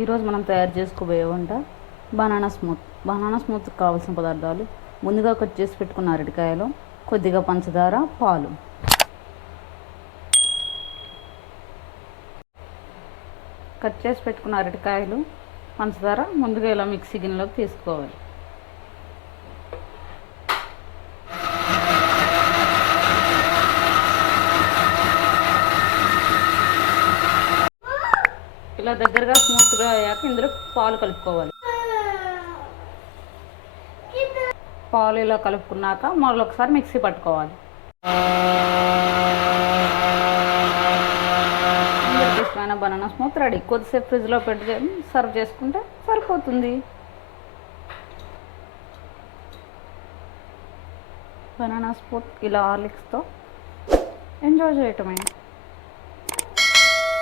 ఈరోజు మనం తయారు చేసుకోబోయే వంట బనానా స్మూత్. బనానా స్మూత్కి కావాల్సిన పదార్థాలు: ముందుగా కట్ చేసి పెట్టుకున్న అరటికాయలు, కొద్దిగా పంచదార, పాలు. కట్ చేసి పెట్టుకున్న అరటికాయలు, పంచదార ముందుగా ఇలా మిక్సీ గిన్నెలోకి తీసుకోవాలి. ఇలా దగ్గరగా స్మూత్గా అయ్యాక ఇందులో పాలు కలుపుకోవాలి. పాలు ఇలా కలుపుకున్నాక మరొకసారి మిక్సీ పట్టుకోవాలి. ఇష్టమైన బనానా స్మూత్ రెడీ. కొద్దిసేపు ఫ్రిడ్జ్లో పెట్టి సర్వ్ చేసుకుంటే సరిపోతుంది. బనానా స్మూత్ ఇలా హార్లిక్స్తో ఎంజాయ్ చేయటమే.